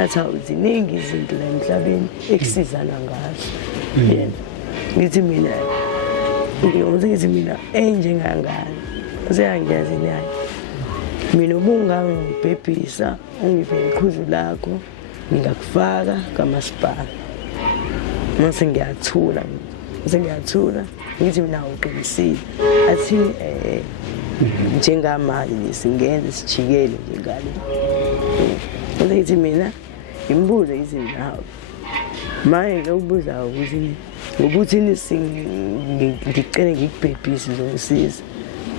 That's how ziningi izinto la emhlabeni ekusizana ngazo. Yena ngithi mina ngithi mina enjengangani useyangiyazi naye mina ubungangibhebhisa ungiphe iqhuzu lakho ngingakufaka kamasipala mase ngiyathula ngithi mina uqinisile athi njengamanje singenze sijikele nje ngale ngithi mina imbuzo izinto nawe manje ukubuza ukuthi ngokuthini ngicela ngikubhebhise ngizosiza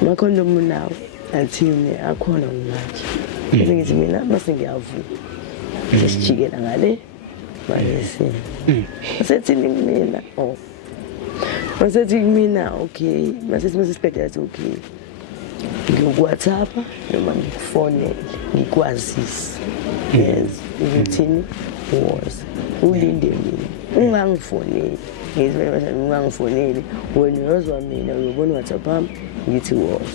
makhona umuntu nawe athini akhona manje ngithi mina mase ngiyavuka sijikela ngale manje asethi mina asethi mina okay mase siqeda athi okay ngikuWhatsApp noma ngikufonele ngikwazisa yes ukuthini was ulinde mina ungangifoneli ungangifoneli wena uyozwa mina uyobona WhatsApp yami ngithi was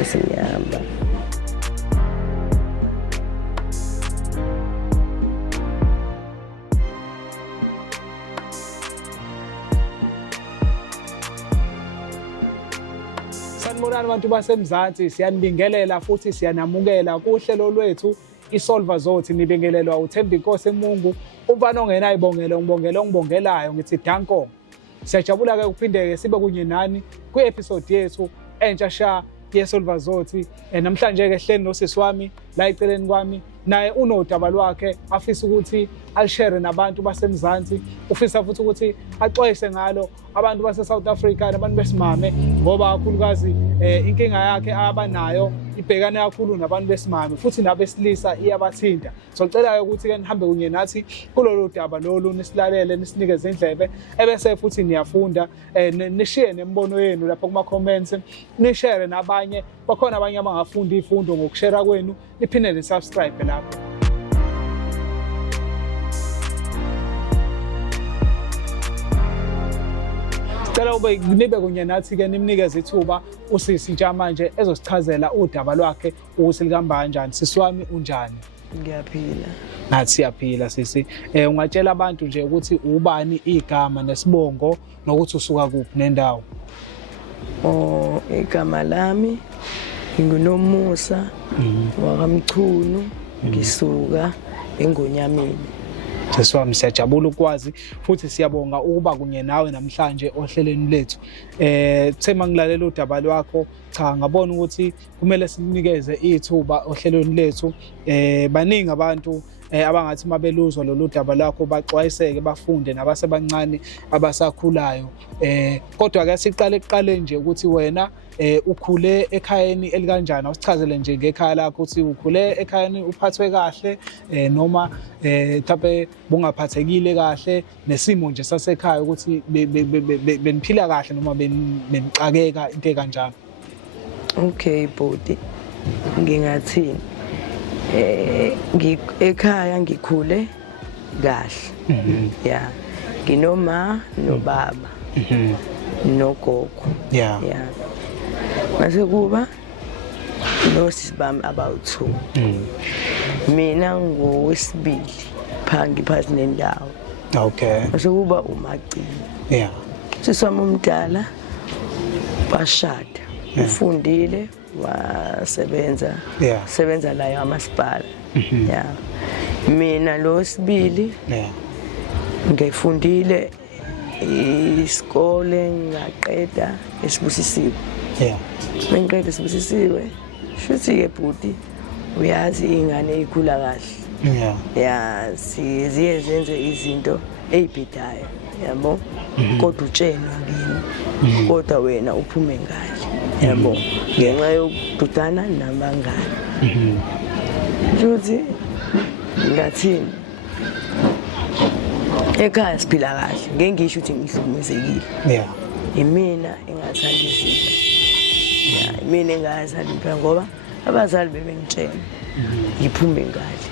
asiyamba Sanibonani abantu baseMzansi, siyanibingelela futhi siyanamukela kuhlelo lwethu iSolva Zothi. Nibingelelwa uThembinkosi Mungu, umfana ongenayo ibongelo ngibongela ongibongelayo ngithi Danko. Siyajabula ke ukuphinde sibe kunye nani kwi-episode yethu entsha sha yeSolva Zothi. Namhlanje ke hleli nosisi wami la eceleni kwami, naye unodaba lwakhe afisa ukuthi alishare nabantu baseMzansi, ufisa futhi ukuthi axoxe ngalo abantu base-South Africa nabantu besimame, ngoba kakhulukazi inkinga yakhe abanayo ibhekane kakhulu nabantu besimame futhi nabesilisa iyabathinta. Socela ukuthi ke nihambe kunye nathi kulolu daba lolu, nisilalele nisinikeze indlebe ebese futhi niyafunda, nishiye nembono yenu lapha kuma comments, nishare nabanye. Bakhona abanye abangafunda ifundo ngokushare kwenu, niphinde nisubscribe lapho. Sicela ube nibe kunye nathi ke nimnikeze ithuba usisi njengamanje ezosichazela udaba lwakhe ukuthi likamba kanjani. Sisi wami unjani? Ngiyaphila. Nathi siyaphila sisi. Ungatshela abantu nje ukuthi ubani igama nesibongo nokuthi usuka kuphi nendawo? Igama lami nginguNomusa wakamchunu, ngisuka eNgonyameni. Sisi wami siyajabula ukwazi futhi siyabonga ukuba kunye nawe namhlanje ohlelweni lethu. Thema ngilalela udaba lwakho, cha ngabona ukuthi kumele sinikeze ithuba ohlelweni lethu. Baningi abantu abangathi mabeluzwa lolu daba lakho baxwayiseke bafunde nabasebancane abasakhulayo. Kodwa ke siqale ekuqaleni nje ukuthi wena ukhule ekhayeni elikanjani? Awusichazele nje ngekhaya lakho ukuthi ukhule ekhayeni uphathwe kahle noma mhlawumbe bungaphathekile kahle, nesimo nje sasekhaya ukuthi beniphila kahle noma benixakeka into ekanjalo. Okay body, ngingathini ekhaya ngikhule kahle. Yeah, nginoma nobaba nogogo. Yeah. Mase kuba nosisi bami about 2. Mina ngowesibili ngiphansi nendawo. Okay. Mase kuba uMagcini. Yeah. Sisi wami umdala bashada, ufundile wasebenza, sebenza la yamasipala. Yeah. Mina lo sibili ngifundile isikole ngaqeda eSibusisiwe. Mengiqeda eSibusisiwe shuthi ke bhuti uyazi ingane ikhula kahle. Siziye zenze izinto ezibhidayo, yabo, kodwa utshenwa kimi kodwa wena uphume ngale, yabo, ngenxa yokududana nabangani. Shuthi ngathini ekhaya siphila kahle, ngeke ngisho ukuthi ngihlukumezekile. Imina engathanda izinto, mina engathanda impela ngoba abazali bebengitshela ngiphume ngale.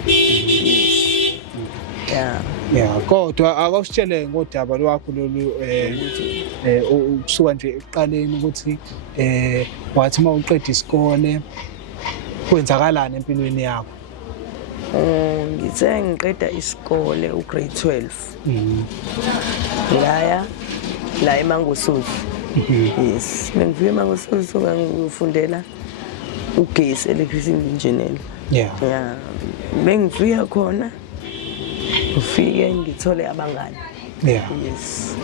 Kodwa akawusitshele ngodaba lwakho lolu ukusuka nje ekuqaleni ukuthi wathi mawuqeda isikole kwenzakalani empilweni yakho? Ngithe ngiqeda isikole grade 12. Ngaya la eMangosuthu. Yes, ngifike eMangosuthu ngangifundela ugesi, electrical engineering. Yeah. Bengifika khona ufike ngithole abangani. Yeah. Yes.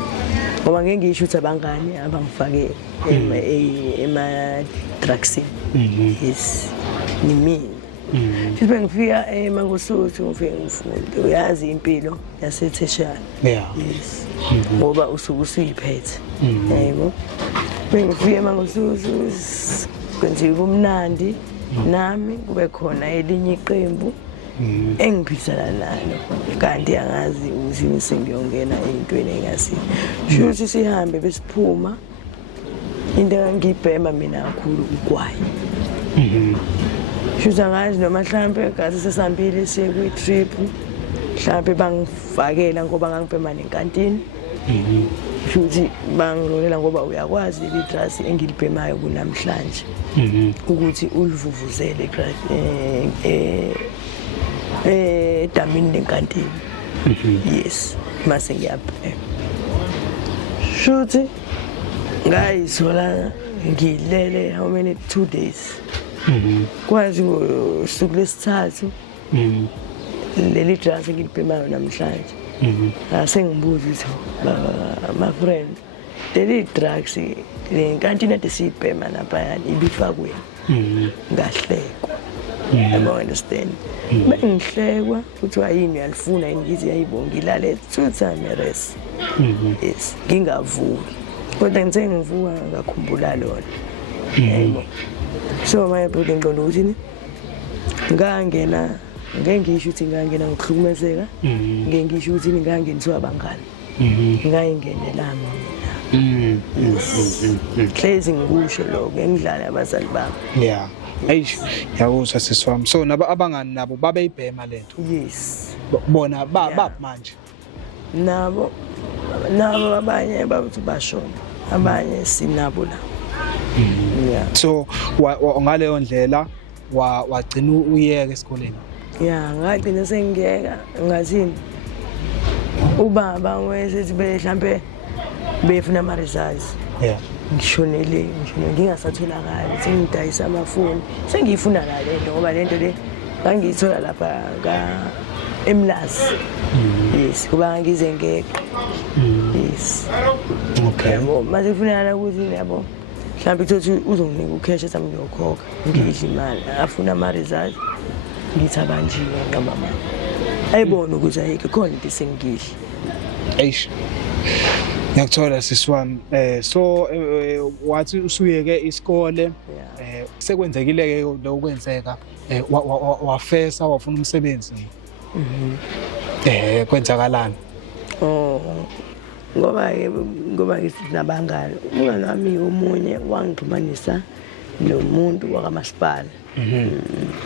Ngoba ngeke ngisho ukuthi abangani abangifake ema drugs. Yes. Ni mina. Futhi bengifika eMangosuthu ngifike ngifunde. Uyazi impilo yaseTheshana. Yeah. Yes. Ngoba usuke usuyiphethe. Yebo. Bengifike eMangosuthu kwenziwe kumnandi nami kube khona elinye iqembu engiphilisana nalo kanti angazi ukuthi sengiyongena ezintweni engasi. Futhi sihambe besiphuma into engibhema mina kakhulu ugwayi. Futhi angazi noma mhlambe kaze sesihambile siye kwi-trip mhlambe bangifakela ngoba ngangibhema nenkantini. Futhi bangilolela ngoba uyakwazi idrasi engilibhemayo kunamhlanje ukuthi ulivuvuzele damini nenkantini. Yes, mase ngiyabhema. Futhi ngayisola ngilele how many 2 days. Kwazi ngosuku lesithathu leli drasi ngilibhemayo namhlanje. Sengibuza ukuthi my friend leli drugs le nkantini ade siyibhema lapha ibifakwe ngahlekwa. I understand. Bengihlekwa ukuthi yini uyalifuna yini ngithi yayibonga ilale 2 times. Yes, ngingavuki. Kodwa ngithe ngivuka ngakhumbula lona. Yebo. So my brother ngqondo ukuthi ngangena ngeke ngisho ukuthi ngangena ngokuhlukumezeka, ngeke ngisho ukuthi ngangeniswa abangani. Ngayingenela mina. Hlezi ngikusho lokho engidlala abazali bami. Yeah. Eish, yawuzwa siswami. So abangani nabo babeyibhema lento. Yes. Bona manje. Nabo abanye babuthi bashona. Abanye sinabo la. Yeah. So ngaleyo ndlela wagcina uyeke esikoleni. Yeah, ngagcina sengiyeka ngathini. Ubaba wesethi mhlambe befuna ama results. Yeah. Ngishonele ngingasatholakala sengidayisa amafoni sengiyifuna la lento ngoba lento le ngangiyithola lapha eMlazi. Yes, kuba ngize ngeqe. Yes. Okay. Mase kufuneka ukuthi yabo mhlawumbe uthi uzonginika ucash esami ngiyokhokha ngidla imali afuna ama results ngithi abanjiwe ngaba mali ayibona ukuthi ayike khona into sengidla. Eish. Ngiyakuthola siswami. So wathi usuyeke isikole sekwenzekile ke lo kwenzeka wafesa wafuna umsebenzi. Kwenzakalani? Ngoba ngisinabangani umngane wami omunye wangixhumanisa nomuntu wakamasipala.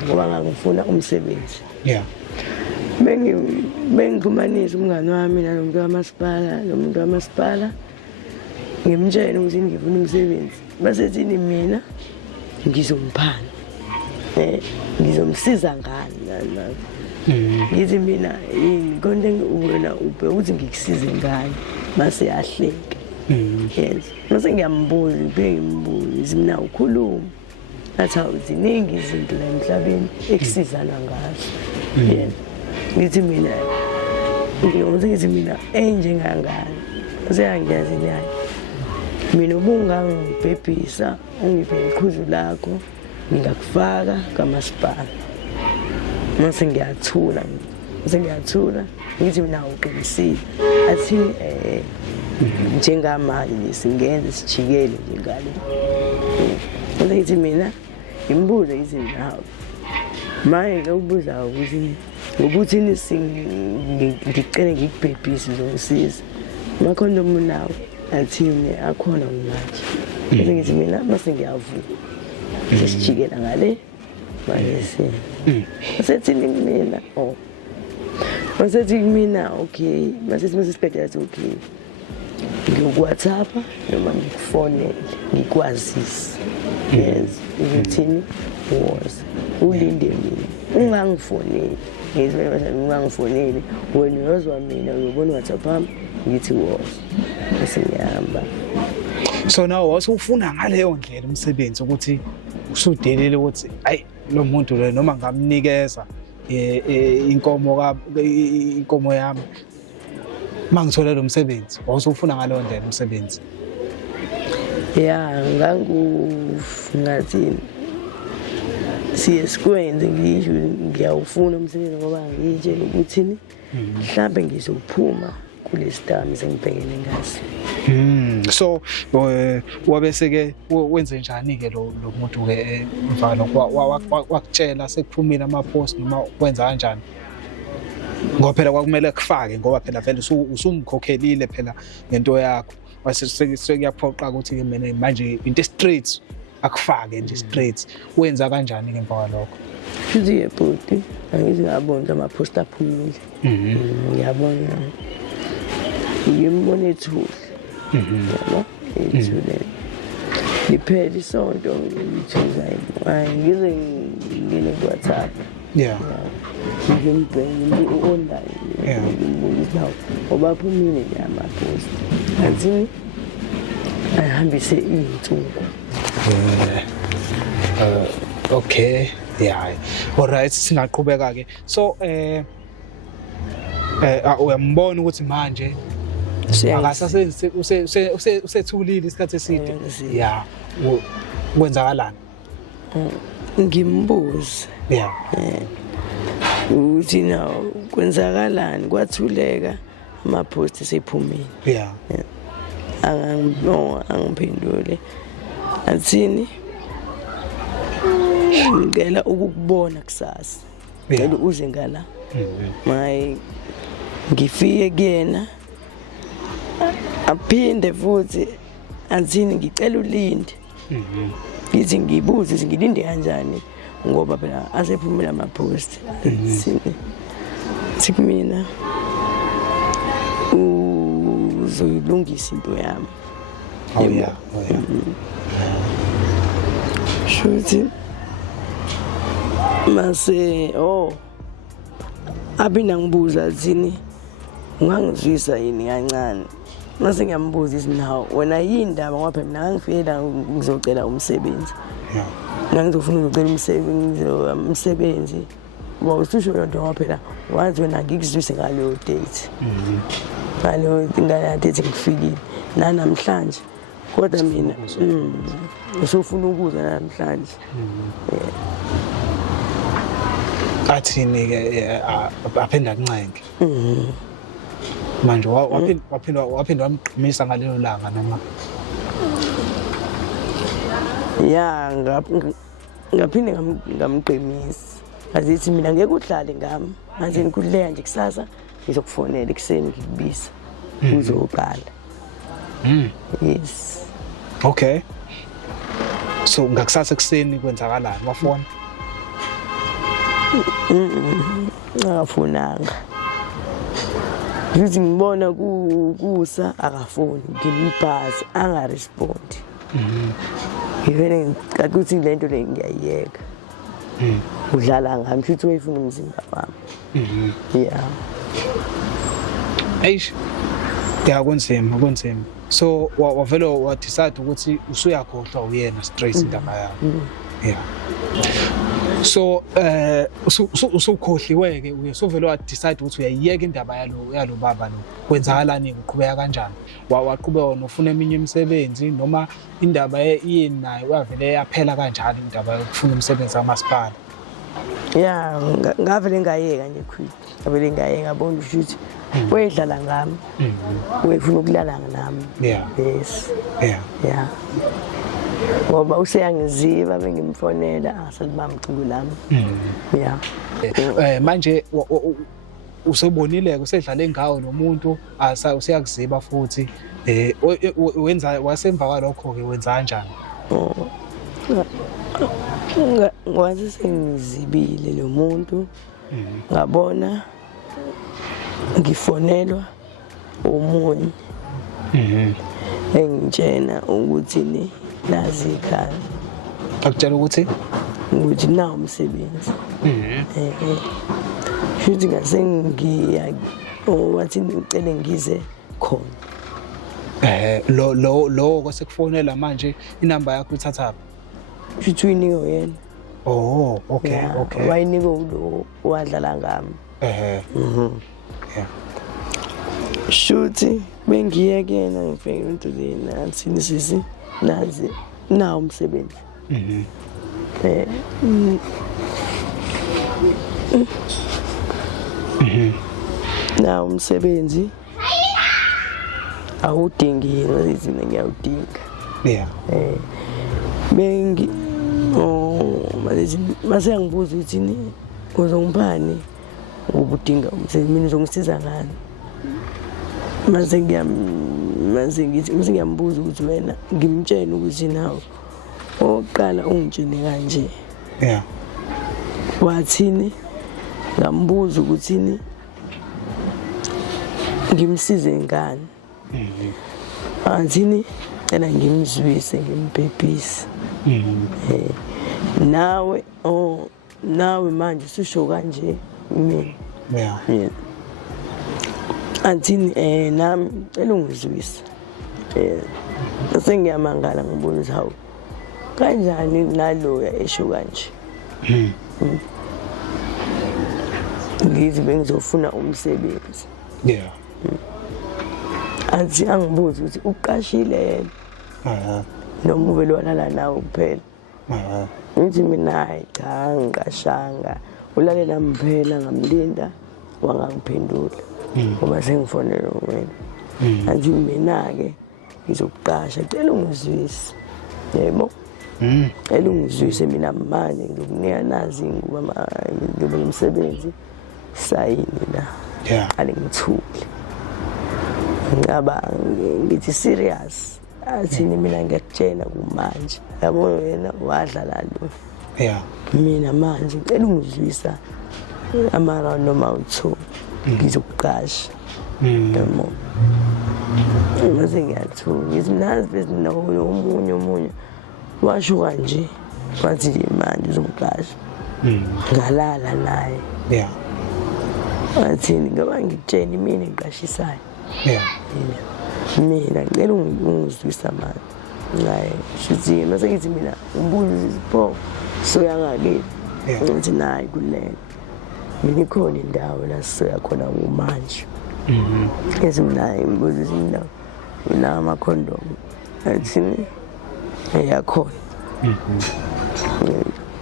Ngoba ngangifuna umsebenzi. Yeah. Bengixhumanisa umngane wami nalomuntu wakamasipala ngimtshela ukuthi ngifuna umsebenzi. Basethini mina ngizomphana. Ngizomsiza ngani. Ngithi mina konke wena ubhe ukuthi ngikusize ngani mase yahleka. Yes, mase ngiyambuza ngimbuza mina ukhuluma athi uziningi izinto la emhlabeni ekusizana ngazo. Yes, ngithi mina enjengangani useyangiyazi naye mina ubungangibhebhisa ungiphe iqhuzu lakho ngingakufaka kamasipala. Mase ngiyathula ngithi mina uqinisile athi njengamanje singenze sijikele njengale. Ngithi mina ngimbuze izinto nawe manje ukubuza ukuthi ngokuthi ngicela ngikubhebhise zongisiza makhondomu nawe athini akhona manje. Ngithi mina mase ngiyavuka sijikela ngale manje Masethi mina masethi mina okay masethi masiqeda yathi okay ngikuWhatsApp noma ngikufonele ngikwazisi yes ukuthini was ulinde mina ungangifoneli ungangifoneli wena uyozwa mina uyobona WhatsApp yami ngithi woza bese ngiyahamba. So now wasufuna ngaleyo ndlela umsebenzi ukuthi usudelele ukuthi hayi lo muntu lo noma ngamnikeza inkomo yami mangithola lo msebenzi wasufuna ngaleyo ndlela umsebenzi. Ya ngathi siye sikwenze ngisho ngiyawufuna umsebenzi ngoba ngitshela ukuthi mhlambe ngizophuma kulesitami sengibhekene ngaso. So wabese ke wenze njani ke lo muntu ke mfana wakutshela sekuphumile ama-post noma wenza kanjani? Ngoba phela kwakumele kufake ngoba phela vele usumkhokhelile phela ngento yakho wase sekuyaphoqa ukuthi mina manje into straight akufake nje straight. Wenza kanjani ke emva lokho? Futhi yebhuti angithi ngabona ama-post aphumile. Ngiyabona ngimbone ethule. Yabo ethule liphela isonto ngithuza ngize ngine ku-WhatsApp. Yeah. Ngimbheke online ngibonisa ngoba aphumile nje ama-post athini ayihambise iy'nsuku. Okay, yeah. Alright, singaqhubeka ke. So uyambona ukuthi manje akasasenze usethulile isikhathi eside. Yeah. Kwenzakalani? Ngimbuza. Yeah. Uthi na kwenzakalani kwathuleka ama-post sephumile. Yeah. Angiphendule. Athini? Ngicela ukukubona kusasa. Ngicela uze ngala. Mayi ngifike kuyena. Aphinde futhi athini ngicela ulinde. Ngithi ngibuze ukuthi ngilinde kanjani ngoba phela asephumile ama-post. Sikumina uzoyilungisa into yami. Oh yeah. Shuthi mase abina ngibuza athini ungangizwisa yini kancane. Mase ngiyambuza ithi nawo wena yindaba ngoba phela mina ngangifela ngizocela umsebenzi. Yeah. Ngangizofuna ukuzocela umsebenzi. Ususho lonto ngoba phela wazi wena ngikuzwise ngaleyo date. Ngaleyo date ngifikile namhlanje kodwa mina usufuna ukuza namhlanje. Athini ke aphinda kuncenke. Manje waphinda wamqhumisa ngalelo langa noma? Ya ngaphinde ngamqemisa. Azithi mina ngeke udlale ngami. Manje ngikuleya nje kusasa ngizokufonela ekseni ngikubisa. Uzoqala. Yes. Okay. So ngakusasa ekseni kwenzakalani wafona? Akafonanga. Ngithi ngibona kusa akafoni ngimibhazi angarespond. Ngivele ngathi lento le ngiyayeka. Udlala ngami futhi uyifuna umzimba wami. Yeah. Eish. Ya kunzima. So wavele wa decide ukuthi usuyakhohlwa uyena straight indaba yakho. Yeah. So usukhohliwe ke usuvele wa decide ukuthi uyayiyeka indaba yalo baba lo. Kwenzakalani uqhubeka kanjani? Waqhubeka nofuna eminye imisebenzi noma indaba yini nayo wavele yaphela kanjani indaba yokufuna umsebenzi kamasipala? Yeah, ngavele ngayeka nje quick. Ngavele ngayeka ngabona ukuthi wayedlala ngami. Wayefuna ukulala nami. Yeah. Yes. Yeah. Ngoba useyangiziva bengimfonela asalibamba ucingo lami. Yeah. Manje usebonile usedlala ngawo nomuntu useyakuziba futhi wenza wasemva kwalokho ke wenza kanjani? Ngathi sengizibile lo muntu ngabona ngifonelwa umunye engitshena ukuthi ni nazi ikhaya. Akutshela ukuthi ukuthi nawo umsebenzi. Futhi ngase ngiya wathini ucele ngize khona. Lo kwasekufonela manje inamba yakho uthatha. Futhi uyinike yena. Oh, okay. Wayinike lo wadlala ngami. Yeah. Shuthi bengiye kena ngifike into lena athini sisi nazi nawo umsebenzi. Nawo umsebenzi awudingi ngithi ngiyawudinga. Yeah. Bengi mase ngibuza ukuthi ni uzongibani ubudinga umsebenzi mina uzongisiza ngani. Mase ngiyambuza ukuthi wena ngimtshela ukuthi nawo oqala ungitshene kanje. Yeah. Wathini ngambuza ukuthi ngimsize ngani. Athini cela ngimzwise ngimphephise. Nawe manje usho kanje mina. Yeah. Athini nami cela ungizwise. Bese ngiyamangala ngibona ukuthi hawu kanjani naloya esho kanje. Ngithi bengizofuna umsebenzi. Yeah. Athi angibuza ukuthi uqashile yena. Noma ube lwalala nawe kuphela. Ngithi mina hayi cha ngiqashanga. Ulale nami phela ngamlinda wangangiphendula. Ngoba sengifonela wena. Athi mina ke ngizokuqasha cela ungizwise. Yebo. Cela ungizwise mina manje ngizokunika nazi ngoba ngibe umsebenzi sayini la. Yeah. Alingithuli. Ngaba ngithi serious. Athini mina ngiyakutshela kumanje. Yabo wena wadlala lo. Yeah. Mina manje cela ungizwisa amara noma utho ngizokuqasha. Yabo. Mase ngiyathuka ngithi nazi bese omunye washo kanje wathi manje uzomqasha. Ngalala naye. Yeah. Athini ngoba ngitshela mina ngiqashisayo. Yeah. Mina ngicela ungizwisa manje. Hayi shithi mase ngithi mina umbuzo isipho soya ngakini. Ngithi nayi kulena. Mina ikhona indawo la soya khona kumanje. Ese mina imbuzo izindawo. Mina amakhondom. Athini yakhona.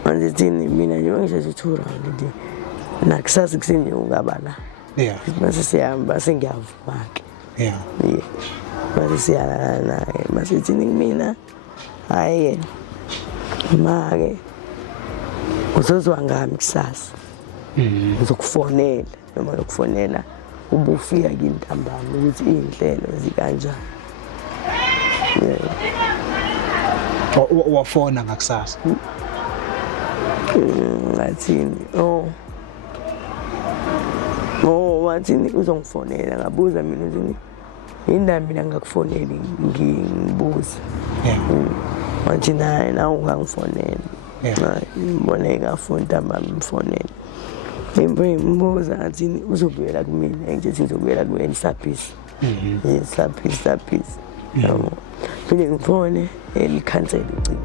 Manje thini mina nje ngisheshe 2 round nje. Nakusasa kusenje ungaba la. Yeah. Mase siyahamba sengiyavuma ke. Yeah. Mase siyalala naye. Mase thini mina hayi make uzozwa ngami kusasa. Ngizokufonela noma ukufonela ubufika kintambama ukuthi inhlelo zikanjani. Wafona ngakusasa. Ngathini wathini uzongifonela ngabuza mina ukuthi indaba mina ngakufoneli ngibuza. Wathi nawe ungangifonela. Ngibone ngafuna ntambama umfonela. Imbuza athini uzobuyela kumina ngithi ngizobuyela kuwena saphisi. Saphisi. Yabo. Phinde ngifone elikhansela ucingo.